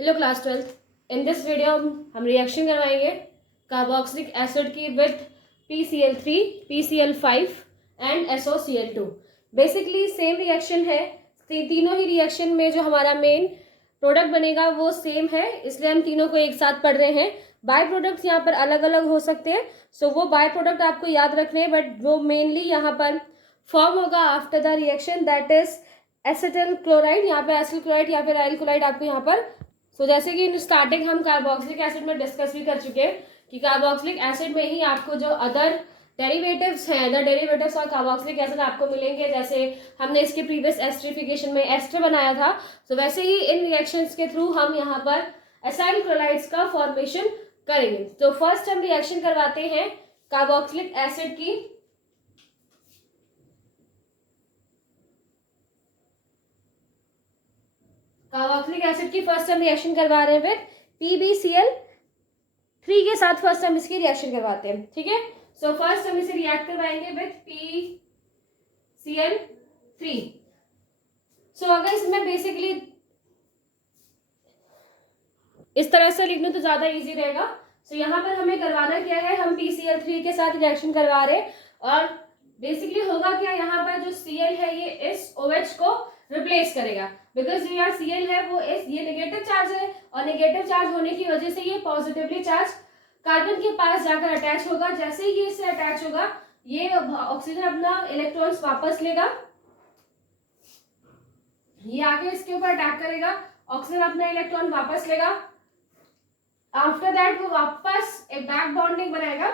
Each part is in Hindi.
Hello class 12th। In this video हम रिएक्शन करवाएंगे कार्बोक्सिलिक एसिड की with PCl3, PCl5 and SOCl2। Basically same reaction है। तीनों ही रिएक्शन में जो हमारा मेन प्रोडक्ट बनेगा वो सेम है, इसलिए हम तीनों को एक साथ पढ़ रहे हैं। बाय प्रोडक्ट्स यहाँ पर अलग अलग हो सकते हैं, सो वो बाय प्रोडक्ट आपको याद रखने हैं, बट वो मेनली यहाँ पर फॉर्म होगा after the reaction, that is acetyl chloride. यहाँ पे एसिल क्लोराइड या फिर आइल क्लोराइड आपको यहाँ पर जैसे कि इन स्टार्टिंग हम कार्बोक्सिलिक एसिड में डिस्कस भी कर चुके हैं कि कार्बोक्सिलिक एसिड में ही आपको जो अदर डेरिवेटिव्स हैं, अदर डेरिवेटिव्स और कार्बोक्सिलिक एसिड आपको मिलेंगे। जैसे हमने इसके प्रीवियस एस्टरिफिकेशन में एस्टर बनाया था, वैसे ही इन रिएक्शंस के थ्रू हम यहाँ पर एसाइल क्लोराइड्स का फॉर्मेशन करेंगे। तो फर्स्ट हम रिएक्शन करवाते हैं कार्बोक्सिलिक एसिड की। कार्बोक्सिलिक एसिड की फर्स्ट हम रिएक्शन करवा रहे हैं विद PbCl3 के साथ। फर्स्ट हम इसकी रिएक्शन करवाते हैं, ठीक है। सो फर्स्ट हम इसे रिएक्ट करवाएंगे विद PCl3। सो अगर इसमें बेसिकली इस तरह से लिख लूं तो ज्यादा इजी रहेगा। सो यहाँ पर हमें करवाना क्या है, हम PCl3 के साथ रिएक्शन करवा रहे हैं और बेसिकली होगा क्या, यहाँ पर जो Cl है ये इस OH को रिप्लेस करेगा, बिकॉज जो यहाँ Cl है वो ये नेगेटिव चार्ज है और नेगेटिव चार्ज होने की वजह से ये पॉजिटिवली चार्ज कार्बन के पास जाकर अटैच होगा। जैसे ही ये इससे अटैच होगा, ये ऑक्सीजन अपना इलेक्ट्रॉन्स वापस लेगा, ये आके इसके ऊपर अटैक करेगा, ऑक्सीजन अपना इलेक्ट्रॉन वापस लेगा। आफ्टर दैट वो वापस एक बैक बॉन्डिंग बनाएगा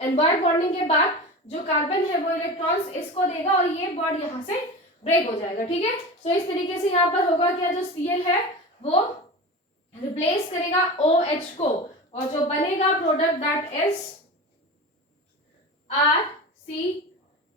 एंड बैक बॉन्डिंग के बाद जो कार्बन है वो इलेक्ट्रॉन्स इसको देगा और ये बॉन्ड यहाँ से ब्रेक हो जाएगा, ठीक है। सो इस तरीके से यहाँ पर होगा क्या, जो Cl है वो रिप्लेस करेगा OH को और जो बनेगा product that is RC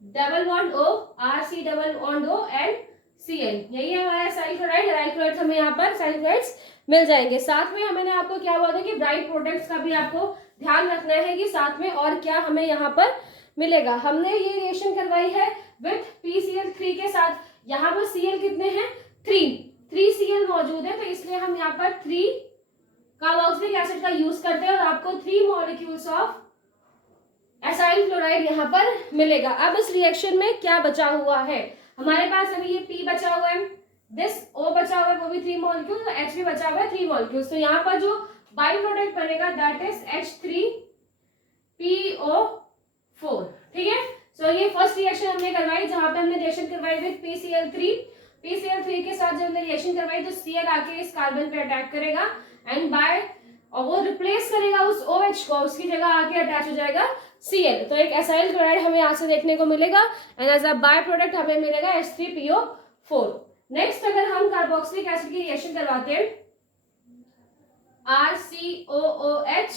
double bond O, RC double bond O and Cl। यही है हमारा एसाइल क्लोराइड। एसाइल क्लोराइड हमें यहाँ पर एसाइल क्लोराइड्स मिल जाएंगे। साथ में मैंने आपको क्या बोला कि ब्राइट प्रोडक्ट्स का भी आपको ध्यान रखना है कि साथ में और क्या हमें यहाँ पर मिलेगा। हमने ये रिएक्शन करवाई है विथ PCl3 के साथ। यहाँ पर Cl कितने हैं, 3 Cl मौजूद है, तो इसलिए हम यहाँ पर 3 कार्बोक्सिलिक एसिड का यूज करते हैं और आपको 3 मॉलिक्यूल्स ऑफ एसाइल क्लोराइड यहाँ पर मिलेगा। अब इस रिएक्शन में क्या बचा हुआ है, हमारे पास अभी ये P बचा हुआ है, दिस O बचा हुआ है, वो भी 3 मॉलिक्यूल, तो H भी बचा हुआ है 3 मॉलिक्यूल्स। तो यहाँ पर जो बाई प्रोडक्ट बनेगा दैट इज H3PO4, ठीक है। सो ये फर्स्ट रिएक्शन हमने करवाई, जहां पे हमने रिएक्शन करवाई विद PCl3 के साथ। जब हमने रिएक्शन करवाई तो Cl आके इस कार्बन पे अटैक करेगा एंड और वो रिप्लेस करेगा उस OH को, उसकी जगह आके अटैच हो जाएगा Cl। तो एक एसाइल क्लोराइड हमें यहाँ से देखने को मिलेगा and as a by product हमें मिलेगा H3PO4। नेक्स्ट अगर हम कार्बोक्सिलिक एसिड की रिएक्शन करवाते हैं RCOOH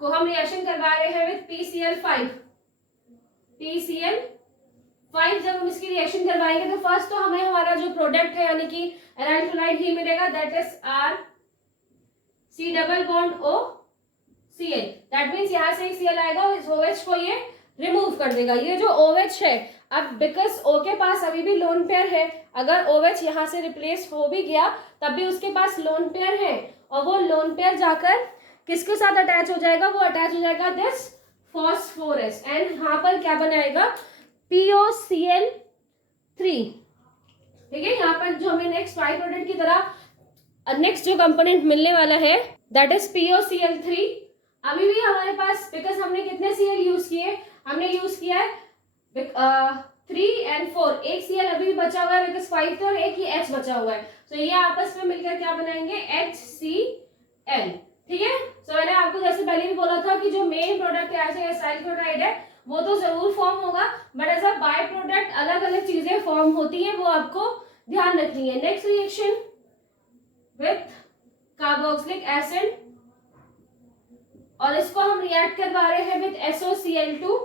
को, हम रिएक्शन करवा रहे हैं विद PCl5। जब हम इसकी रिएक्शन करवाएंगे तो फर्स्ट तो हमें हमारा जो प्रोडक्ट है यानी कि एराइल क्लोराइड ही मिलेगा, that is RC double bond O Cl। That means यहाँ से Cl आएगा और इस OH को ये रिमूव कर देगा। ये जो OH है, अब बिकॉज O के पास अभी भी लोन पेयर है, अगर OH यहाँ से रिप्लेस हो भी गया तब भी उसके पास लोन पेयर है और वो लोन पेयर जाकर किसके साथ अटैच हो जाएगा, वो अटैच हो जाएगा दिस फॉस्फोरस एंड यहाँ पर क्या बनाएगा POCl3, ठीक है। यहाँ पर जो हमें नेक्स्ट बाई प्रोडक्ट की तरह नेक्स्ट जो कंपोनेंट मिलने वाला है दैट इज POCl3। अभी भी हमारे पास, बिकॉज हमने कितने Cl यूज किए, हमने यूज किया है 3 and 4, एक Cl अभी भी बचा हुआ है बिकॉज 5 थे और एक ही H बचा हुआ है। तो ये आपस में मिलकर क्या बनाएंगे HCl, ठीक है। सो मैंने आपको जैसे पहले भी बोला था कि जो मेन प्रोडक्ट है एसाइल क्लोराइड है वो तो जरूर फॉर्म होगा, but as a by product अलग अलग चीजें फॉर्म होती है, वो आपको ध्यान रखनी है। Next reaction with carboxylic acid और इसको हम रिएक्ट करवा रहे हैं विथ SOCl2।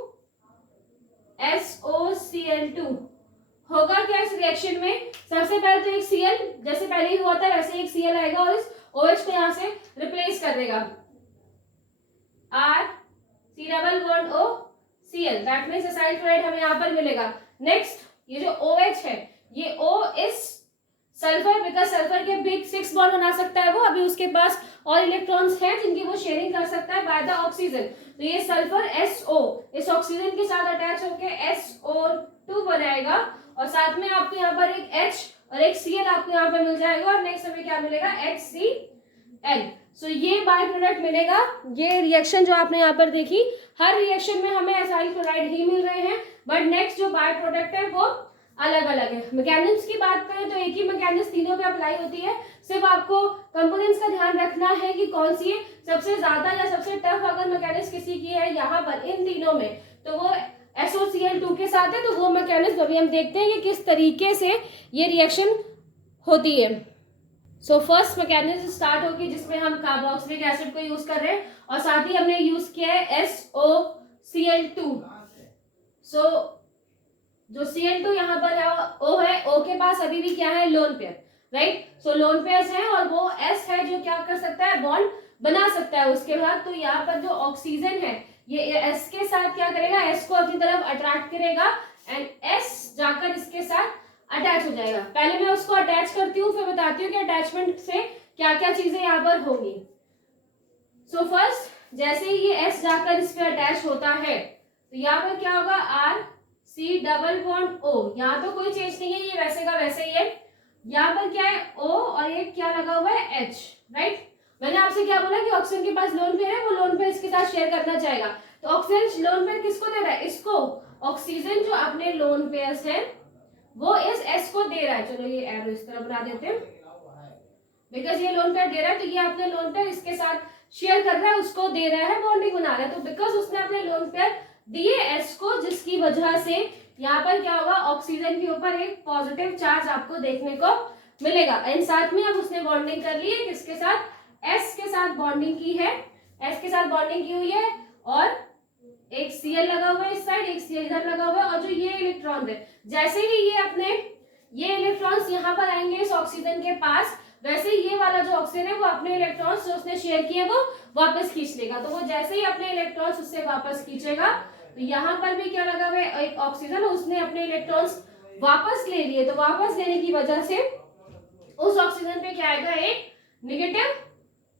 होगा क्या इस रिएक्शन में, सबसे पहले तो एक Cl जैसे पहले ही हुआ था वैसे एक Cl आएगा और इस OH को यहाँ से रिप्लेस कर देगा, RC double bond O Cl। That means acyl chloride हमें यहाँ पर मिलेगा। नेक्स्ट ये जो OH है, ये O इस सल्फर, बिकॉज सल्फर के बिग 6 बॉन्ड बना सकता है वो, अभी उसके पास और इलेक्ट्रॉन्स हैं जिनकी वो शेयरिंग कर सकता है बाय द ऑक्सीजन। तो ये सल्फर SO इस ऑक्सीजन के साथ अटैच होकर SO2 बनाएगा और साथ में आपको यहाँ पर एक H और एक Cl आपको यहाँ पे मिल जाएगा और नेक्स्ट हमें क्या मिलेगा HCl। सो ये बाय प्रोडक्ट मिलेगा। ये रिएक्शन जो आपने यहाँ पर देखी, हर रिएक्शन में हमें एसाइल क्लोराइड ही मिल रहे हैं, बट नेक्स्ट जो बाय प्रोडक्ट है वो अलग अलग है। मैकेनिज्म की बात करें तो एक ही मैकेनिज्म तीनों पे अप्लाई होती है, सिर्फ आपको कंपोनेंट्स का ध्यान रखना है कि कौन सी सबसे ज्यादा या सबसे टफ अगर मैकेनिज्म किसी की है यहाँ पर इन तीनों में तो वो SOCl2 के साथ है। तो वो मैकेनिज्म अभी हम देखते हैं कि किस तरीके से ये रिएक्शन होती है। सो फर्स्ट मैकेनिज्म स्टार्ट होगी जिसमें हम कार्बोक्सिलिक एसिड को यूज कर रहे हैं और साथ ही हमने यूज किया है SOCl2। सो जो Cl2 यहाँ पर है O है, O के पास अभी भी क्या है लोन पेयर, राइट। सो लोन पेयर्स है और वो S है जो क्या कर सकता है बॉन्ड बना सकता है उसके बाद। तो यहाँ पर जो ऑक्सीजन है ये S के साथ क्या करेगा, S को अपनी तरफ अट्रैक्ट करेगा एंड S जाकर इसके साथ अटैच हो जाएगा। पहले मैं उसको अटैच करती हूँ फिर बताती हूँ कि अटैचमेंट से क्या क्या चीजें यहाँ पर होंगी। सो फर्स्ट जैसे ही ये S जाकर इस पे अटैच होता है तो यहाँ पर क्या होगा RC डबल बॉन्ड O, यहाँ तो कोई चेंज नहीं है, ये वैसे का वैसे ही है। यहाँ पर क्या है O और एक क्या लगा हुआ है H, राइट। मैंने आपसे क्या बोला कि ऑक्सीजन के पास लोन पेयर है, वो लोन पेयर इसके साथ शेयर करना चाहेगा। तो ऑक्सीजन लोन पेयर किसको दे रहा है, इसको। ऑक्सीजन जो अपने लोन पेयर्स है वो इस S को दे रहा है। चलो ये एरो इस तरह बना देते हैं, बिकॉज ये लोन पेयर दे रहा है तो ये अपने लोन पेयर इसके साथ शेयर कर रहा है, उसको दे रहा है, बॉन्डिंग बना रहा है। तो बिकॉज उसने अपने लोन पेयर दिए S को, जिसकी वजह से यहाँ पर क्या होगा ऑक्सीजन के ऊपर एक पॉजिटिव चार्ज आपको देखने को मिलेगा। एंड साथ में अब उसने बॉन्डिंग कर ली है किसके साथ, S के साथ बॉन्डिंग की है, S के साथ बॉन्डिंग की हुई है और एक Cl लगा हुआ है इस साइड, एक Cl इधर लगा हुआ है। और जो ये इलेक्ट्रॉन है जैसे ही ये अपने ये इलेक्ट्रॉन्स यहाँ पर आएंगे इस ऑक्सीजन के पास, वैसे ही ये वाला जो ऑक्सीजन है वो अपने इलेक्ट्रॉन्स जो उसने शेयर किए वो वापस खींच लेगा। तो वो जैसे ही अपने इलेक्ट्रॉन्स उससे वापस खींचेगा तो यहाँ पर भी क्या लगा हुआ है एक ऑक्सीजन, उसने अपने इलेक्ट्रॉन्स वापस ले लिए। तो वापस लेने की वजह से उस ऑक्सीजन पे क्या आएगा, एक नेगेटिव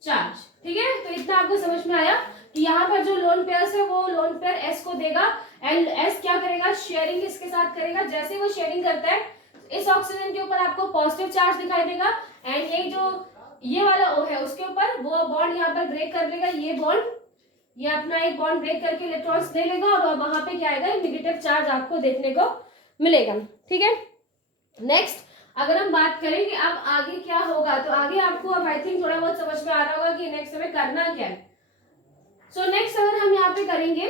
चार्ज। ठीक है, तो इतना आपको समझ में आया कि यहाँ पर जो लोन पेयर्स है वो लोन पेयर S को देगा एंड S क्या करेगा, शेयरिंग इसके साथ करेगा। जैसे वो शेयरिंग करता है इस ऑक्सीजन के ऊपर आपको पॉजिटिव चार्ज दिखाई देगा एंड ये जो ये वाला O है उसके ऊपर वो बॉन्ड यहाँ पर ब्रेक कर लेगा, ये बॉन्ड ये अपना एक बॉन्ड ब्रेक करके इलेक्ट्रॉन्स ले लेगा और वहां पे क्या आएगा, नेगेटिव चार्ज आपको देखने को मिलेगा। ठीक है, नेक्स्ट अगर हम बात करें कि अब आगे क्या होगा तो आगे आपको अब आई थिंक थोड़ा बहुत समझ में आ रहा होगा कि नेक्स्ट हमें करना क्या है। सो नेक्स्ट अगर हम यहाँ पे करेंगे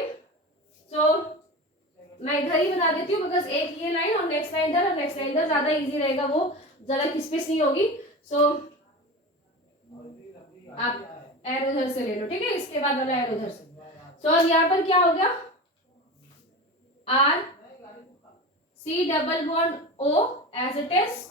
तो मैं इधर ही बना देती हूँ, बिकॉज एक ये लाइन और नेक्स्ट लाइन इधर और नेक्स्ट लाइन इधर, ज्यादा इजी रहेगा, वो ज्यादा किसपिस नहीं होगी। सो आप एरो उधर से ले लो, ठीक है, इसके बाद वाला एरो उधर से। सो यहाँ पर क्या हो गया, R C double bond O as it is.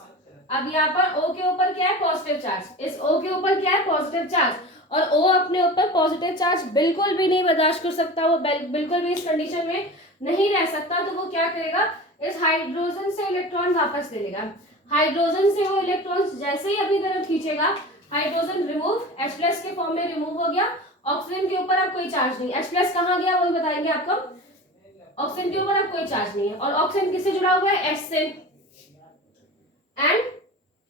अब यहाँ पर O के ऊपर क्या है, पॉजिटिव चार्ज, इस O के ऊपर क्या है, पॉजिटिव चार्ज। और O अपने ऊपर पॉजिटिव चार्ज बिल्कुल भी नहीं बर्दाश्त कर सकता, वो बिल्कुल भी इस कंडीशन में नहीं रह सकता। तो वो क्या करेगा, इस हाइड्रोजन से इलेक्ट्रॉन वापस ले लेगा। हाइड्रोजन से वो इलेक्ट्रॉन जैसे ही अपनी तरफ खींचेगा, हाइड्रोजन रिमूव H+ के फॉर्म में रिमूव हो गया। ऑक्सीजन के ऊपर अब कोई चार्ज नहीं, H+ कहाँ गया वही बताएंगे आपको। ऑक्सीजन के ऊपर अब कोई चार्ज नहीं है और ऑक्सीजन किससे जुड़ा हुआ है, H से। एंड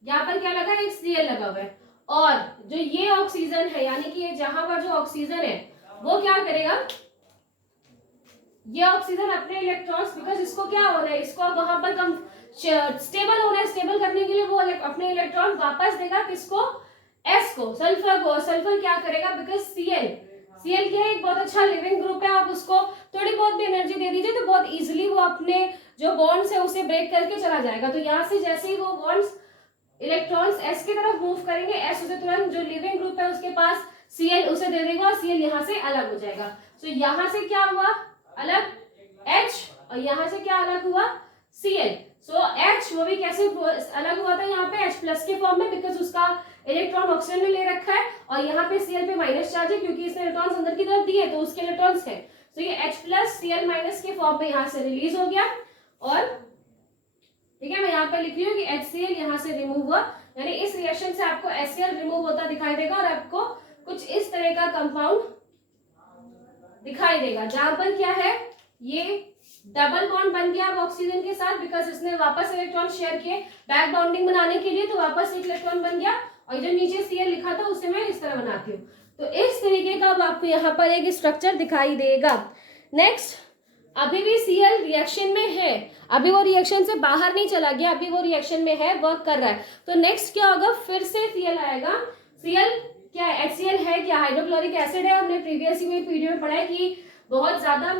यहाँ पर क्या लगा है, एक Cl लगा हुआ है। और जो ये ऑक्सीजन है यानी कि ये जहां पर जो ऑक्सीजन है वो क्या करेगा, ये ऑक्सीजन अपने इलेक्ट्रॉन्स, बिकॉज इसको क्या होना है, इसको वहां पर कम स्टेबल होना है, स्टेबल करने के लिए वो अपने इलेक्ट्रॉन वापस देगा किसको, S को, सल्फर को। सल्फर क्या करेगा, बिकॉज Cl क्या है, एक बहुत अच्छा लिविंग ग्रुप है, आप उसको थोड़ी बहुत भी एनर्जी दे दीजिए तो बहुत इजीली वो अपने जो बॉन्ड्स है उसे ब्रेक करके चला जाएगा। तो यहाँ से जैसे ही वो बॉन्ड्स इलेक्ट्रॉन्स S की तरफ मूव करेंगे, S उसे तुरंत जो लिविंग ग्रुप है उसके पास Cl उसे दे देगा और Cl यहाँ से अलग हो जाएगा। तो यहाँ से क्या हुआ अलग, H, और यहाँ से क्या अलग हुआ, Cl। सो H वो भी कैसे अलग हुआ था, यहाँ पे H+ के फॉर्म में, बिकॉज उसका इलेक्ट्रॉन ऑक्सीजन में ले रखा है और यहाँ पे Cl पे माइनस चार्ज है क्योंकि इसने इलेक्ट्रॉन्स अंदर की तरफ दिए तो उसके इलेक्ट्रॉन्स है। तो ये H+ Cl- के फॉर्म में यहाँ से रिलीज हो गया और ठीक है, मैं यहाँ पर लिख रही हूँ कि HCl यहाँ से रिमूव हुआ, यानी इस रिएक्शन से आपको HCl रिमूव होता दिखाई देगा और आपको कुछ इस तरह का कंपाउंड दिखाई देगा, जहां पर क्या है, ये डबल बॉन्ड बन गया अब ऑक्सीजन के साथ, बिकॉज इसने वापस इलेक्ट्रॉन शेयर किए बैक बॉन्डिंग बनाने के लिए, तो वापस एक इलेक्ट्रॉन बन गया, और जो नीचे Cl लिखा था उसे मैं इस तरह बनाती हूँ। तो इस तरीके का अब आपको यहाँ पर एक स्ट्रक्चर दिखाई देगा। नेक्स्ट, अभी भी Cl रिएक्शन में है, अभी वो रिएक्शन से बाहर नहीं चला गया, अभी वो रिएक्शन में है, वर्क कर रहा है। तो नेक्स्ट क्या होगा, फिर से Cl आएगा। Cl क्या है, HCl है क्या, हाइड्रोक्लोरिक एसिड है। हमने प्रीवियस में वीडियो में पढ़ा है कि बहुत ज्यादा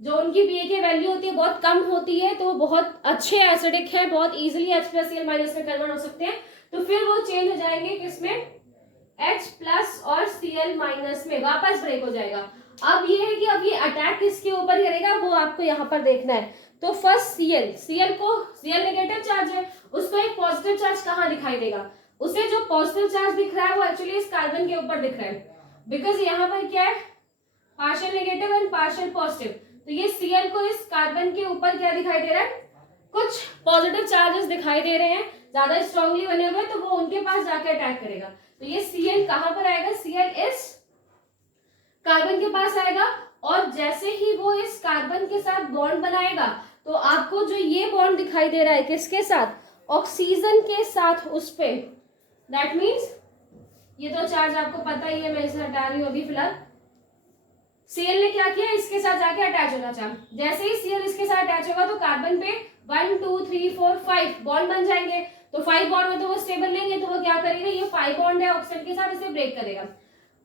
जो उनकी pH वैल्यू होती है बहुत कम होती है, तो वो बहुत अच्छे एसिडिक है, बहुत इजीली H+Cl- में कन्वर्ट हो सकते हैं। तो फिर वो चेंज हो जाएंगे किसमें, H+ और Cl- में वापस ब्रेक हो जाएगा। अब ये है कि अब ये अटैक किसके ऊपर करेगा वो आपको यहाँ पर देखना है। तो फर्स्ट Cl नेगेटिव चार्ज है, उसको एक पॉजिटिव चार्ज कहाँ दिखाई देगा, उसे जो पॉजिटिव चार्ज दिख रहा है वो एक्चुअली इस कार्बन के ऊपर दिख रहा है, बिकॉज यहाँ पर क्या है, partial negative and partial positive. तो ये Cl को इस कार्बन के ऊपर क्या दिखाई दे रहा है, कुछ पॉजिटिव चार्जेस दिखाई दे रहे हैं, ज्यादा स्ट्रांगली बने हुए, तो वो उनके पास जाके अटैक करेगा। तो ये Cl कहां पर आएगा, Cl इस कार्बन के पास आएगा, और जैसे ही वो इस कार्बन के साथ बॉन्ड बनाएगा, तो आपको जो ये बॉन्ड दिखाई दे रहा है किसके साथ, ऑक्सीजन के साथ, उस पे, दैट मीन्स ये तो चार्ज आपको पता ही है, मैं इसे हटा रही हूँ अभी फिलहाल। Cl ने क्या किया, इसके साथ जाके अटैच होना चाहा, जैसे ही Cl इसके साथ अटैच होगा तो कार्बन पे 1 2 3 4 5 बॉन्ड बन जाएंगे। तो 5 बॉन्ड में तो वो स्टेबल लेंगे, तो वो क्या करेगा, ये 5 बॉन्ड है ऑक्सीजन के साथ, इसे ब्रेक करेगा।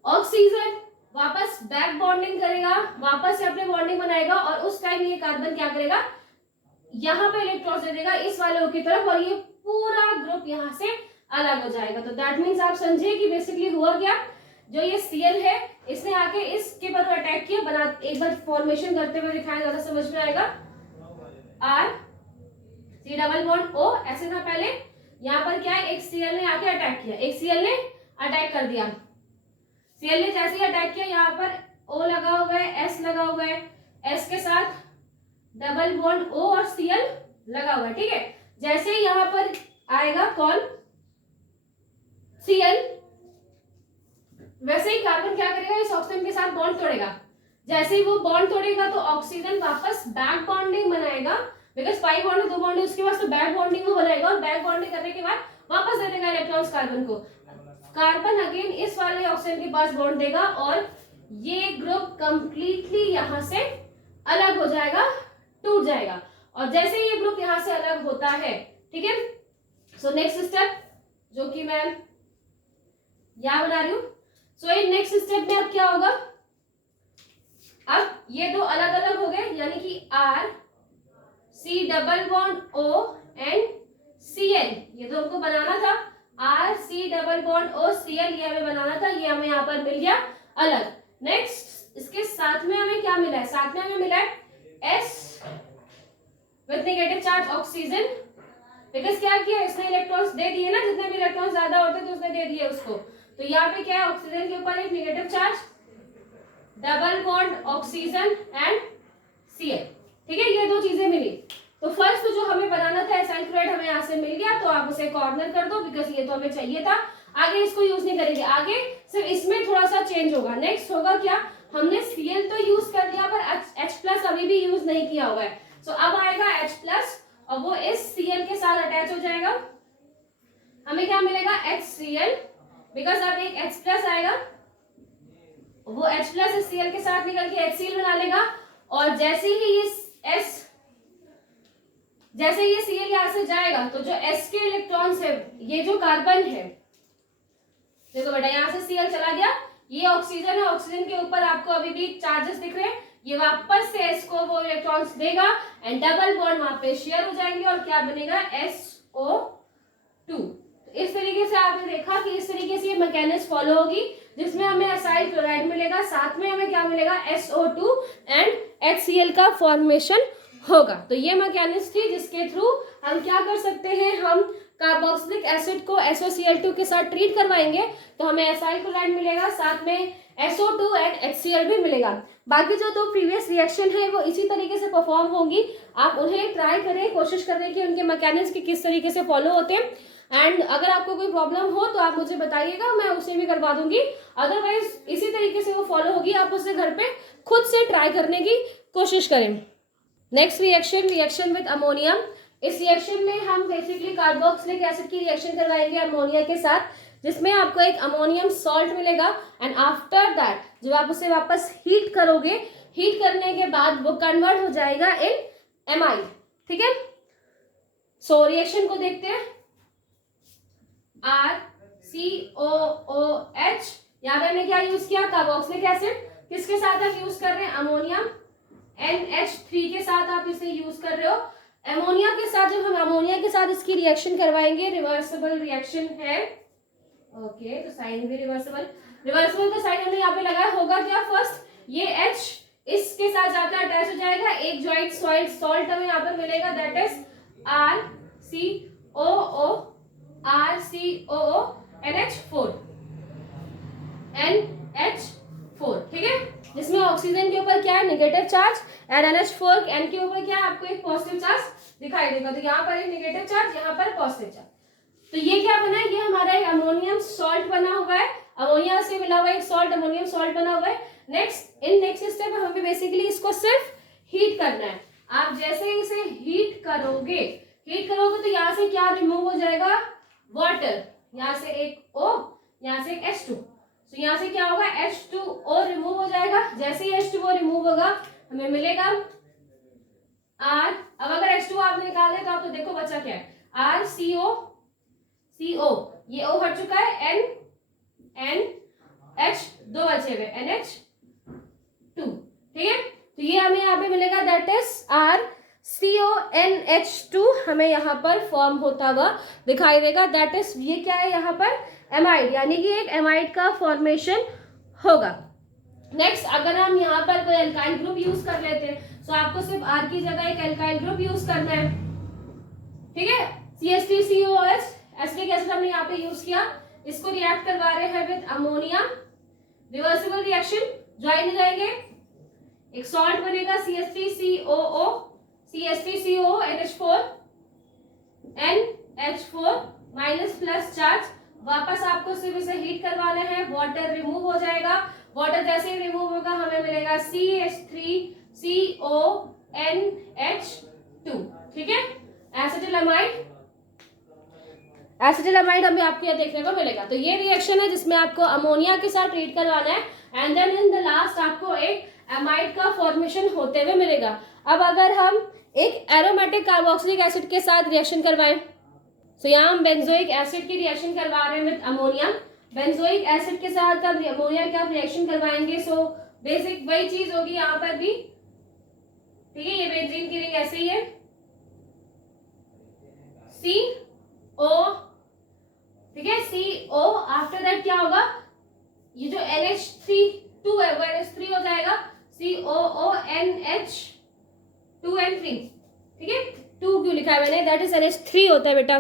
ऑक्सीजन वापस बैक बॉन्डिंग करेगा, वापस से अपने बॉन्डिंग बनाएगा, और उस टाइम ये कार्बन क्या करेगा, यहाँ पे इलेक्ट्रॉन दे देगा इस वाले की तरफ, और ये पूरा ग्रुप यहाँ से अलग हो जाएगा। तो दैट मीन्स आप समझिए कि बेसिकली हुआ क्या, जो ये Cl है इसने आके इसके पर अटैक किया, बना एक बार फॉर्मेशन करते हुए दिखाया, ज्यादा समझ में आएगा। R⁻C⁻O ऐसे था पहले, यहाँ पर क्या है, एक Cl ने आके अटैक किया, एक Cl ने अटैक कर दिया। Cl ने जैसे ही अटैक किया, यहाँ पर O लगा हुआ है, S लगा हुआ है, S के साथ डबल बॉन्ड O और Cl लगा हुआ है, ठीक है। जैसे ही यहाँ पर आएगा कौन, Cl, वैसे ही कार्बन क्या करेगा, इस ऑक्सीजन के साथ बॉन्ड तोड़ेगा। जैसे ही वो बॉन्ड तोड़ेगा तो ऑक्सीजन वापस बैक बॉन्डिंग बनाएगा, बिकॉज 5 बॉन्ड है, 2 बॉन्ड है, उसके बाद तो बैक बॉन्डिंग वो बनाएगा, और बैक बॉन्डिंग करने के बाद वापस दे देगा इलेक्ट्रॉन्स कार्बन को। कार्बन अगेन इस वाले ऑक्सीजन के पास बॉन्ड देगा, और ये ग्रुप कंप्लीटली यहाँ से अलग हो जाएगा, टूट जाएगा। और जैसे ये ग्रुप यहाँ से अलग होता है, ठीक है, सो नेक्स्ट स्टेप जो कि मैं यहाँ बना रही हूँ, सो इन नेक्स्ट स्टेप में अब क्या होगा, अब ये दो अलग अलग हो गए, यानी कि R⁻C⁻O एंड Cl, ये तो हमको बनाना था, R⁻C⁻O Cl, ये हमें बनाना था, ये हमें यहाँ पर मिल गया अलग। नेक्स्ट इसके साथ में हमें क्या मिला है, साथ में हमें मिला है S with negative charge oxygen, because क्या किया, इसने इलेक्ट्रॉन्स दे दिए ना, जितने भी इलेक्ट्रॉन्स ज्यादा होते तो उसने दे दिए उसको। तो यहाँ पे क्या है, ऑक्सीजन के ऊपर एक negative charge, double bond oxygen and Cl, ठीक है, ये दो चीजें मिली। तो फर्स्ट तो जो हमें बनाना था एसाइल क्लोराइड हमें यहाँ से मिल गया, तो आप उसे कॉर्नर कर दो, बिकॉज ये तो हमें चाहिए था, आगे इसको यूज नहीं करेंगे, आगे सिर्फ इसमें थोड़ा सा चेंज होगा। नेक्स्ट होगा क्या, हमने Cl तो यूज कर लिया, पर H+ अभी भी यूज नहीं किया हुआ है, सो अब आएगा H+, और वो इस Cl के साथ अटैच हो जाएगा, हमें क्या मिलेगा, HCl, बिकॉज अब एक H+ आएगा, वो H+ इस Cl के साथ निकल के HCl बना लेगा, और जैसे ही ये Cl यहाँ से जाएगा, तो जो S के इलेक्ट्रॉन्स है, ये जो कार्बन है, देखो बेटा यहाँ से Cl चला गया, ये ऑक्सीजन है, ऑक्सीजन के ऊपर आपको अभी भी चार्जेस दिख रहे हैं, ये वापस से S को वो इलेक्ट्रॉन्स देगा, एंड डबल बॉन्ड वहां पे शेयर हो जाएंगे, और क्या बनेगा, SO2। इस तरीके से आपने देखा कि इस तरीके से ये मैकेनिज्म फॉलो होगी, जिसमें हमें असाइल क्लोराइड मिलेगा, साथ में हमें क्या मिलेगा, SO2 एंड HCl का फॉर्मेशन होगा। तो ये मैकेनिज्म थी जिसके थ्रू हम क्या कर सकते हैं, हम कार्बोक्सिलिक एसिड को SOCl2 के साथ ट्रीट करवाएंगे तो हमें एसाइल क्लोराइड मिलेगा, साथ में SO2 एंड HCl भी मिलेगा। बाकी जो दो प्रीवियस रिएक्शन है वो इसी तरीके से परफॉर्म होंगी, आप उन्हें ट्राई करें, कोशिश करें कि उनके मैकेनिज्म किस तरीके से फॉलो होते हैं। एंड अगर आपको कोई प्रॉब्लम हो तो आप मुझे बताइएगा, मैं उसे भी करवा दूंगी। अदरवाइज इसी तरीके से वो फॉलो होगी, आप उसे घर पे खुद से ट्राई करने की कोशिश करें। Next reaction with ammonia. इस रिएक्शन में हम बेसिकली कार्बोक्सिलिक एसिड की रिएक्शन करवाएंगे अमोनिया के साथ, जिसमें आपको एक अमोनियम सॉल्ट मिलेगा। एंड आफ्टर दैट जब आप उसे वापस हीट करोगे, हीट करने के बाद वो कन्वर्ट हो जाएगा इन एमाइड। ठीक है, सो रिएक्शन को देखते हैं। RCOOH, यहाँ पे हमने क्या यूज किया, कार्बोक्सिलिक एसिड। किसके साथ आप यूज कर रहे हैं, अमोनिया। NH3 के साथ आप इसे यूज कर रहे हो। अमोनिया के साथ जब हम अमोनिया के साथ इसकी रिएक्शन करवाएंगे, रिवर्सिबल रिएक्शन है। ओके, तो साइन भी रिवर्सिबल का साइन हमने यहाँ पे लगाया। होगा क्या, फर्स्ट ये H इसके साथ जाकर अटैच हो जाएगा, एक ज्वाइंट सॉल्ट हमें यहाँ पर मिलेगा, दैट इज RCOO NH4। ठीक है, जिसमें ऑक्सीजन के ऊपर क्या है, negative charge, and NH4 N के ऊपर क्या है, आपको एक पॉजिटिव चार्ज दिखाई देगा। तो यहाँ पर एक नेगेटिव चार्ज, यहाँ पर पॉजिटिव चार्ज। तो ये क्या बना है, ये हमारा एक अमोनियम सॉल्ट बना हुआ है, अमोनिया से मिला हुआ एक सॉल्ट, अमोनियम सॉल्ट बना हुआ है। नेक्स्ट स्टेप हमें बेसिकली इसको सिर्फ हीट करना है। आप जैसे इसे हीट करोगे तो यहाँ से क्या रिमूव हो जाएगा, वाटर। यहाँ से एक O, यहाँ से एक H2। तो यहाँ से क्या होगा, H2O रिमूव हो जाएगा। जैसे ही H2O रिमूव होगा हमें मिलेगा R। अब अगर H2O आप निकाले तो आपको देखो बचा क्या है, RCO, ये O हट चुका है, NH, दो बचे हुए NH2। ठीक है, तो ये हमें यहाँ पे मिलेगा, दैट इज RCONH2 हमें यहाँ पर फॉर्म होता हुआ दिखाई देगा। दैट इज, ये क्या है यहाँ पर, एमाइड, यानी कि एक एमाइड का फॉर्मेशन होगा। नेक्स्ट, अगर हम यहाँ पर कोई एल्काइल ग्रुप यूज कर लेते हैं तो आपको सिर्फ R की जगह एक एल्काइल ग्रुप यूज करना है। ठीक है, CH3COOH एसिटिक एसिड हमने यहाँ पे यूज किया, इसको रिएक्ट करवा रहे हैं with ammonia. Reversible reaction, join हो जाएंगे, एक सॉल्ट बनेगा CH3COO NH4 NH4 minus plus charge. वापस आपको सिर्फ इसे हीट करवाना है, वाटर रिमूव हो जाएगा। वाटर जैसे ही रिमूव होगा हमें मिलेगा CH3CONH2। ठीक है, एसिटिलमाइड हमें आपको यह देखने को मिलेगा। तो ये रिएक्शन है जिसमें आपको अमोनिया के साथ ट्रीट करवाना है, and then in the last आपको एक एमाइड का फॉर्मेशन होते हुए मिलेगा। अब अगर हम एक एरोमेटिक कार्बोक्सिलिक एसिड के साथ रिएक्शन करवाएं, तो यहाँ हम बेंजोइक एसिड की रिएक्शन करवा रहे हैं विद अमोनिया। बेंजोइक एसिड के साथ अब अमोनिया का रिएक्शन करवाएंगे, सो बेसिक वही चीज होगी यहाँ पर भी। ठीक है, ये बेंजीन की रिंग ऐसे ही है, CO। ठीक है, CO। आफ्टर दैट क्या होगा, ये जो NH3 है वो NH3 हो जाएगा, COONH2N3। ठीक है, 2 क्यों लिखा है मैंने, दैट इज NH3 होता है बेटा।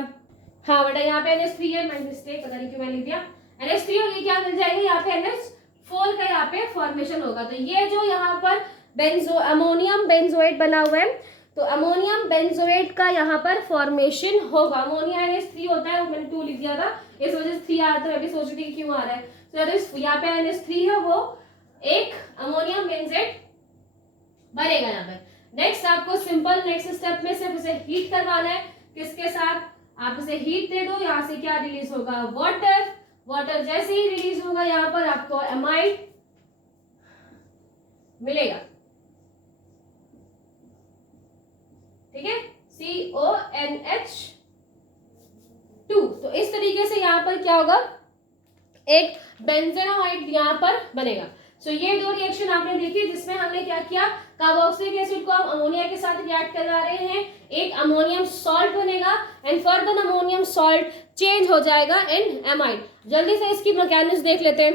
हाँ बेटा, यहाँ पे NH3 है, मैं मिस्टेक पता नहीं क्यों मैं लिख दिया NH3, और ये क्या मिल जाएगा, यहाँ पे NH4 का यहाँ पे फॉर्मेशन होगा। तो ये जो यहाँ पर अमोनियम बेंजोएट बना हुआ है, तो अमोनियम बेंजोएट का यहाँ पर फॉर्मेशन होगा। अमोनिया NH3 होता है, वो मैंने 2 लिख दिया था, इस वजह से 3 आ रहा था, मैं भी सोच रही थी क्यों आ रहा है। तो यहाँ पे NH3 है, वो एक अमोनियम बेंजोएट बनेगा यहाँ पे। नेक्स्ट आपको सिंपल नेक्स्ट स्टेप में सिर्फ इसे हीट करवाना है। किसके साथ, आप इसे हीट दे दो, यहाँ से क्या रिलीज होगा, वाटर जैसे ही रिलीज होगा यहाँ पर आपको एमाइड मिलेगा। ठीक है, CONH2। तो इस तरीके से यहाँ पर क्या होगा, एक बेंजेनोआइड यहाँ पर बनेगा। सो ये दो रिएक्शन आपने देखी जिसमें हमने क्या किया, कार्बोक्सिलिक एसिड को हम अमोनिया के साथ रिएक्ट करवा रहे हैं, एक अमोनियम सॉल्ट बनेगा, and further ammonium salt change हो जाएगा इन एमाइड। जल्दी से इसकी मैकेनिज्म देख लेते हैं।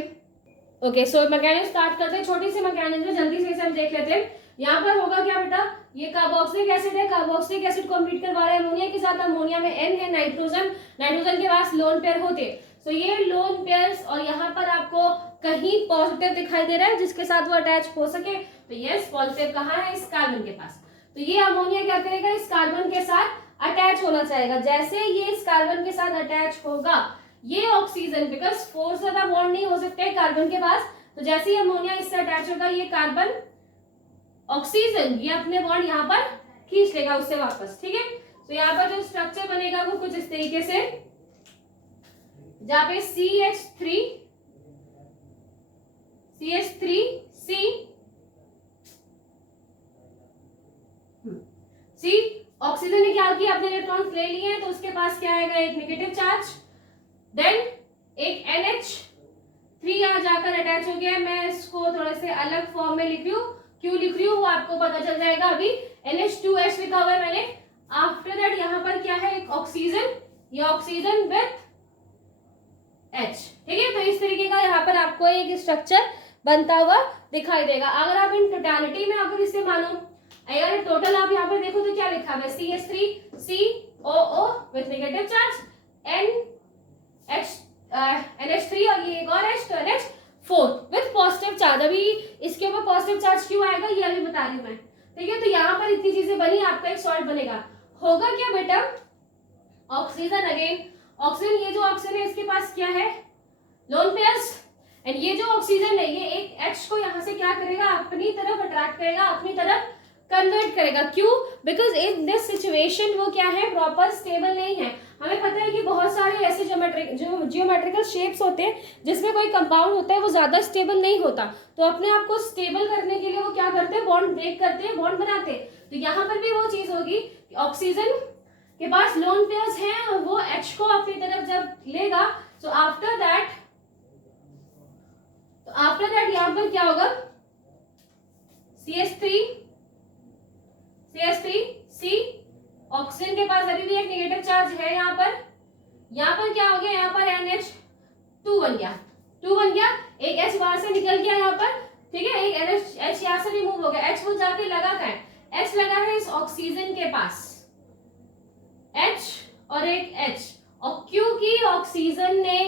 ओके, सो मैकेनिज्म स्टार्ट करते हैं, छोटी सी मैकेनिज्म है, जल्दी से इसे हम देख लेते हैं। यहाँ पर होगा क्या बेटा, ये कार्बोक्सिलिक एसिड है, कार्बोक्सिलिक एसिड कॉम्पीट करवा रहा है अमोनिया के साथ, अमोनिया में N है, नाइट्रोजन के पास लोन पेयर होते, तो ये लोन पेयर्स, और यहाँ पर आपको कहीं पॉजिटिव दिखाई दे रहा है जिसके साथ वो अटैच हो सके, तो यस पॉजिटिव कहाँ है, इस कार्बन के पास। तो ये अमोनिया क्या करेगा, इस कार्बन के साथ अटैच होना चाहेगा। जैसे ये इस कार्बन के साथ अटैच होगा, ये ऑक्सीजन, बिकॉज फोर्स ज्यादा बॉन्ड नहीं हो सकते कार्बन के पास, तो जैसे ही अमोनिया इससे अटैच होगा, ये कार्बन ऑक्सीजन ये अपने बॉन्ड यहाँ पर खींच लेगा उससे वापस, ठीक है। तो यहाँ पर जो स्ट्रक्चर बनेगा वो कुछ इस तरीके से, जहाँ पे C ऑक्सीजन ने क्या किया, अपने इलेक्ट्रॉन्स ले लिए हैं, तो उसके पास क्या आएगा, एक नेगेटिव चार्ज, देन एक NH3 यहाँ जाकर अटैच हो गया है। मैं इसको थोड़े से अलग फॉर्म में लिख रही हूँ, क्यों लिख रही हूँ वो आपको पता चल जाएगा। अभी NH2H लिखा हुआ है मैंने। आफ्टर दैट यहाँ पर क्या है, एक ऑक्सीजन, ये ऑक्सीजन विथ H, ठीक है। तो इस तरीके का यहाँ पर आपको एक स्ट्रक्चर बनता हुआ दिखाई देगा। अगर आप इन टोटलिटी में अगर इसे मानो, अगर टोटल आप यहाँ पर देखो तो क्या लिखा है, CH3COO with negative charge, NH3 और ये एक और H, तो NH4 विथ पॉजिटिव चार्ज। अभी इसके ऊपर पॉजिटिव चार्ज क्यों आएगा ये अभी बता रही हूँ मैं, ठीक है। तो यहाँ पर इतनी चीजें बनी, आपका एक सॉल्ट बनेगा। होगा क्या बेटा, ऑक्सीजन अगेन, ऑक्सीजन, ये जो ऑक्सीजन है इसके पास क्या है, लोन पेयर्स, एंड ये जो ऑक्सीजन है ये एक H को यहाँ से क्या करेगा, अपनी तरफ अट्रैक्ट करेगा, अपनी तरफ कन्वर्ट करेगा। क्यों, बिकॉज इन दिस सिचुएशन वो क्या है, प्रॉपर स्टेबल नहीं है। हमें पता है कि बहुत सारे ऐसे जियोमेट्रिकल शेप्स होते हैं जिसमें कोई कंपाउंड होता है वो ज्यादा स्टेबल नहीं होता, तो अपने आप को स्टेबल करने के लिए वो क्या करते हैं, बॉन्ड ब्रेक करते हैं, बॉन्ड बनाते हैं। तो यहाँ पर भी वो चीज होगी, ऑक्सीजन के पास लोन पेयर्स हैं और वो H को अपनी तरफ जब लेगा, तो आफ्टर दैट यहाँ पर क्या होगा, CH3C, ऑक्सीजन के पास अभी भी एक नेगेटिव चार्ज है, यहाँ पर क्या हो गया, यहाँ पर NH2 बन गया, एक H वहां से निकल गया यहाँ पर, ठीक है, एक H यहाँ से रिमूव हो गया। H वो जाके लगा कहाँ है, H लगा है इस ऑक्सीजन के पास, H और एक H, और क्योंकि ऑक्सीजन ने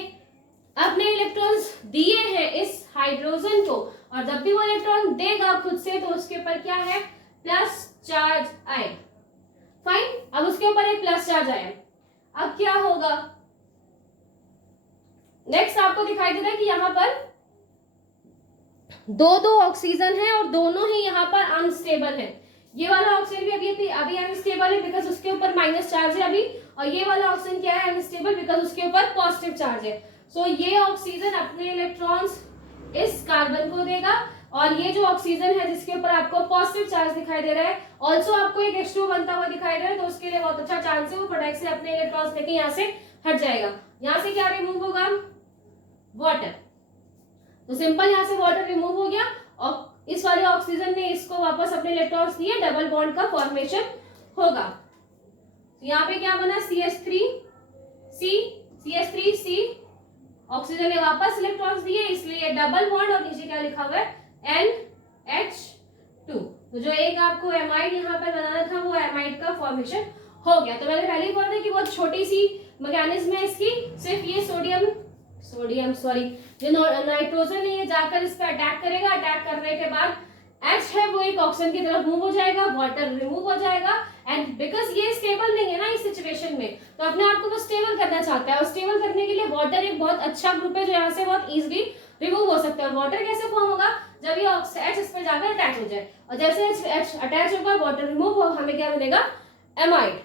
अपने इलेक्ट्रॉन्स दिए हैं इस हाइड्रोजन को, और जब भी वो इलेक्ट्रॉन देगा खुद से तो उसके ऊपर क्या है, प्लस चार्ज आए, फाइन। अब उसके ऊपर एक प्लस चार्ज आया, अब क्या होगा, नेक्स्ट आपको दिखाई दे रहा है कि यहाँ पर दो ऑक्सीजन है और दोनों ही यहाँ पर अनस्टेबल है। ये वाला ऑक्सीजन भी अभी अनस्टेबल है बिकॉज उसके ऊपर माइनस चार्ज है अभी, और ये वाला ऑक्सीजन क्या है, अनस्टेबल बिकॉज उसके ऊपर पॉजिटिव चार्ज है। सो ये ऑक्सीजन अपने इलेक्ट्रॉन्स इस कार्बन को देगा, और ये जो ऑक्सीजन है जिसके ऊपर आपको पॉजिटिव चार्ज दिखाई दे रहा है, ऑल्सो आपको एक H2 बनता हुआ दिखाई दे रहा है, तो उसके लिए बहुत अच्छा चांस है वो फटाक से अपने इलेक्ट्रॉन्स लेके यहाँ से हट जाएगा। यहाँ से क्या रिमूव होगा, वाटर, तो सिंपल यहाँ से वाटर रिमूव हो गया, और इस वाले ऑक्सीजन ने इसको वापस अपने इलेक्ट्रॉन्स दिए, डबल बॉन्ड का फॉर्मेशन होगा। यहाँ पे क्या बना, CH3C, ऑक्सीजन ने वापस इलेक्ट्रॉन्स दिए इसलिए डबल बॉन्ड, और नीचे क्या लिखा हुआ है, NH2। तो जो एक आपको एमाइड यहाँ पर बनाना था वो एमाइड का फॉर्मेशन हो गया। तो मैंने पहले ही बोला था कि बहुत छोटी सी मैकेनिज्म है इसकी, सिर्फ ये जो नाइट्रोजन है ये जाकर इस पर अटैक करेगा, अटैक करने के बाद H है वो एक ऑक्सीजन की तरफ मूव हो जाएगा, वाटर रिमूव हो जाएगा, एंड बिकॉज ये स्टेबल नहीं है ना इस सिचुएशन में, तो अपने आप को वो स्टेबल करना चाहता है, और स्टेबल करने के लिए वाटर एक बहुत अच्छा ग्रुप है जो यहाँ से बहुत इजीली रिमूव हो सकता है। वाटर कैसे फॉर्म होगा, जब ये H इस पर जाकर अटैच हो जाए, और जैसे H अटैच होगा वाटर रिमूव हो, हमें क्या मिलेगा, एमाइड।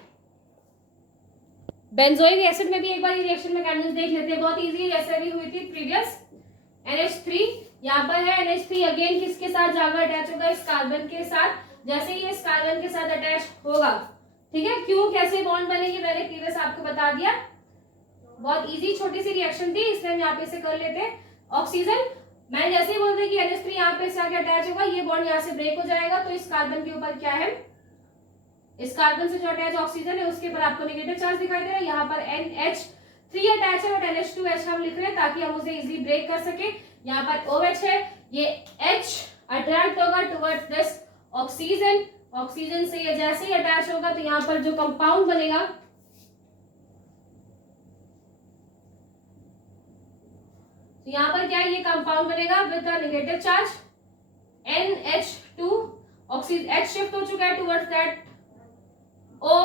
बेंजोइक एसिड में भी एक बार ये रिएक्शन मैकेनिज्म देख लेते हैं, बहुत इजी, जैसे अभी हुई थी प्रीवियस। NH3 यहाँ पर है, NH3 अगेन किसके साथ जाकर अटैच होगा, इस कार्बन के साथ। जैसे ये इस कार्बन के साथ अटैच होगा, ठीक है, क्यों कैसे बॉन्ड बनेगी मैंने प्रीवियस आपको बता दिया, बहुत इजी छोटी सी रिएक्शन थी, इसलिए हम यहाँ पे से कर लेते हैं। ऑक्सीजन मैंने जैसे ही बोलते कि NH3 यहाँ पे से आके अटैच होगा, ये बॉन्ड यहाँ से ब्रेक हो जाएगा, तो इस कार्बन के ऊपर क्या है, इस कार्बन से जो अटैच ऑक्सीजन है उसके ऊपर आपको नेगेटिव चार्ज दिखाई दे रहा है। यहाँ पर NH3 अटैच है, बट NH2H हम लिख रहे हैं ताकि हम उसे इजीली ब्रेक कर सके। यहाँ पर OH है, ये H अट्रैक्ट होगा टुवर्ड्स दिस ऑक्सीजन, ऑक्सीजन से ये जैसे ही अटैच होगा तो यहाँ पर जो कंपाउंड बनेगा, तो यहाँ पर क्या है, ये कंपाउंड बनेगा with a negative charge NH2, oxygen H shift हो चुका है towards that O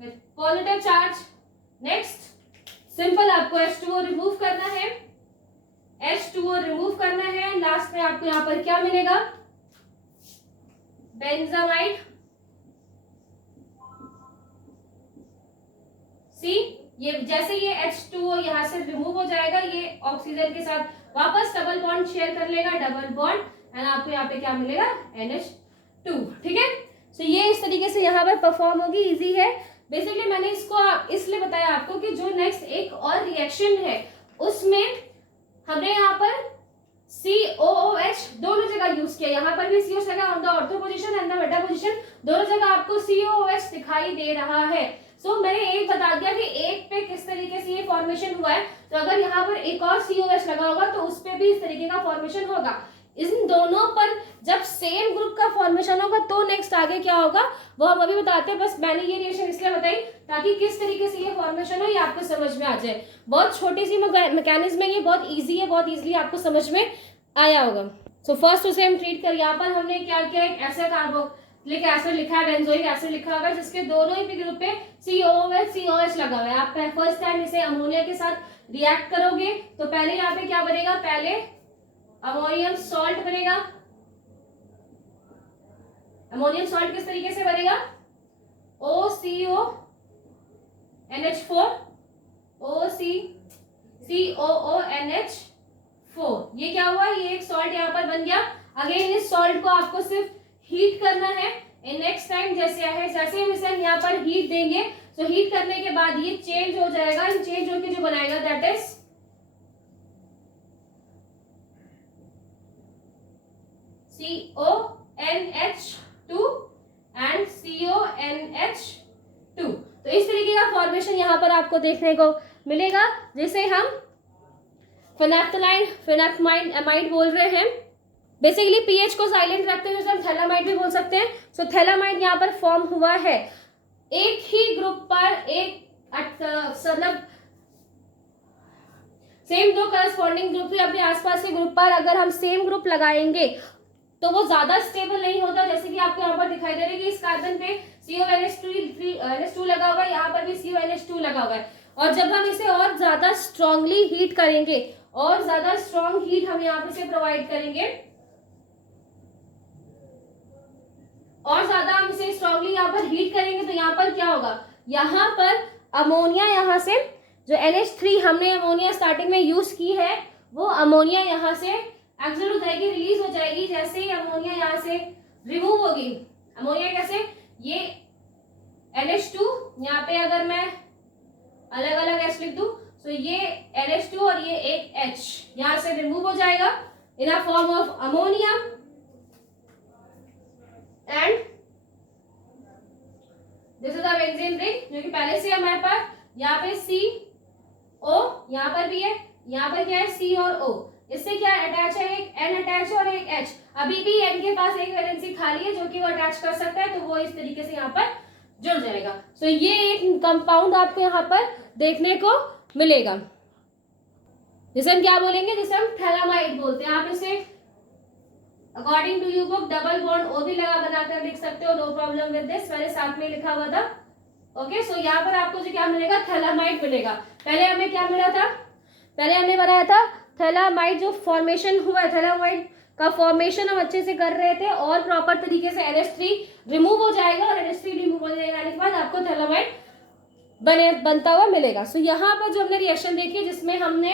with positive charge. Next simple आपको H2O रिमूव करना है, H2O रिमूव करना है। लास्ट में आपको यहाँ पर क्या मिलेगा, बेंजामाइड सी। ये जैसे ये H2O यहाँ से रिमूव हो जाएगा, ये ऑक्सीजन के साथ वापस डबल बॉन्ड शेयर कर लेगा, डबल बॉन्ड, एंड आपको यहाँ पे क्या मिलेगा, NH2। ठीक है, सो ये इस तरीके से यहाँ पर परफॉर्म होगी, इजी है। बेसिकली मैंने इसको इसलिए बताया आपको कि जो नेक्स्ट एक और रिएक्शन है उसमें हमने यहाँ पर COOH दोनों जगह यूज किया, यहाँ पर भी COH लगा on the ortho position and the Meta position, दोनों जगह आपको COOH दिखाई दे रहा है। सो मैंने एक बता दिया कि एक पे किस तरीके से ये फॉर्मेशन हुआ है, तो अगर यहाँ पर एक और COOH लगा होगा तो उस पे भी इस तरीके का फॉर्मेशन होगा। इन दोनों पर जब सेम ग्रुप का फॉर्मेशन होगा तो नेक्स्ट आगे क्या होगा वो हम अभी बताते हैं। बस मैंने ये रिएक्शन इसलिए बताई ताकि किस तरीके से ये फॉर्मेशन हो ये आपको समझ में आ जाए। बहुत छोटी सी मैकेनिज्म है, ये बहुत इजी है, बहुत इजीली आपको समझ में आया होगा। सो फर्स्ट उसे हम ट्रीट कर, यहाँ पर हमने क्या किया, एक ऐसा कार्बोक्सिलिक एसिड लिखा है, बेंजोइक एसिड लिखा हुआ है, जिसके दोनों ही ग्रुप पे COOH लगा हुआ है। आप फर्स्ट टाइम इसे अमोनिया के साथ रिएक्ट करोगे तो पहले यहाँ पे क्या बनेगा, पहले अमोनियम सॉल्ट बनेगा। अमोनियम सॉल्ट किस तरीके से बनेगा, OCONH4 OCCOONH4। ये क्या हुआ, ये एक सॉल्ट यहाँ पर बन गया। अगेन इस सॉल्ट को आपको सिर्फ हीट करना है। नेक्स्ट टाइम जैसे है, जैसे हम इसे यहाँ पर हीट देंगे तो हीट करने के बाद ये चेंज हो जाएगा, चेंज होकर जो बनाएगा that is CONH2 and CONH2। तो इस तरीके का फॉर्मेशन यहाँ पर आपको देखने को मिलेगा, जिसे हम फिनाप्थलाइन एमाइड बोल रहे हैं। बेसिकली पीएच को साइलेंट रखते हुए हम थैलामाइड भी बोल सकते हैं। सो थैलामाइड यहाँ पर फॉर्म हुआ है एक ही ग्रुप पर, एक मतलब सेम दो करस्पॉन्डिंग ग्रुप अपने आसपास के ग्रुप पर अगर हम सेम ग्रुप लगाएंगे तो वो ज्यादा स्टेबल नहीं होता। जैसे कि आपको यहाँ पर दिखाई दे रहा है कि इस कार्बन पे CONH2 लगा हुआ है, यहाँ पर भी CONH2 लगा हुआ है। और जब हम इसे और ज्यादा स्ट्रांगली हीट करेंगे, और ज्यादा स्ट्रांग हीट हम यहाँ पे से प्रोवाइड करेंगे, और ज्यादा हम इसे स्ट्रांगली यहाँ पर हीट करेंगे तो यहाँ पर क्या होगा, यहाँ पर अमोनिया, यहाँ से जो NH3 हमने अमोनिया स्टार्टिंग में यूज की है वो अमोनिया यहाँ से एक्सोट हो जाएगी, रिलीज हो जाएगी। जैसे ही अमोनिया यहाँ से रिमूव होगी, अमोनिया कैसे, ये NH2 यहाँ पे अगर मैं अलग अलग H लिख दूं तो ये NH2 और ये एक H यहाँ से रिमूव हो जाएगा in a form of ammonia. And this is a benzene ring जो कि पहले से हमारे पास यहाँ पे CO, यहाँ पर भी है, यहाँ पर क्या है C और O, इससे क्या अटैच है, एक N अटैच है और एक H। अभी भी N के पास एक वैलेंसी खाली है जो कि वो अटैच कर सकता है, तो वो इस तरीके से यहाँ पर जुड़ जाएगा। सो ये एक कंपाउंड आपको यहाँ पर देखने को मिलेगा, जिसे हम क्या बोलेंगे, जिसे हम थैलामाइड बोलते हैं। आप इसे according to you book double bond O भी लगा बनाकर लिख सकते हो, नो प्रॉब्लम विद दिस, मैंने साथ में लिखा हुआ था। ओके, सो यहाँ पर आपको जो क्या मिलेगा, थैलामाइड मिलेगा। पहले हमें क्या मिला था, पहले हमने बनाया था थैलामाइड, जो फॉर्मेशन हुआ है थैलामाइड का फॉर्मेशन हम अच्छे से कर रहे थे और प्रॉपर तरीके से NH3 रिमूव हो जाएगा, और NH3 रिमूव हो जाने के बाद आपको थैलामाइड बनता हुआ मिलेगा। सो यहाँ पर जो हमने रिएक्शन देखी जिसमें हमने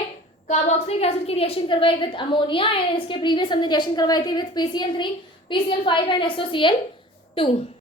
कार्बोक्सिलिक एसिड की रिएक्शन करवाई विद अमोनिया, एंड इसके प्रीवियस हमने रिएक्शन करवाई थी with PCl3, PCl5 and SOCl2।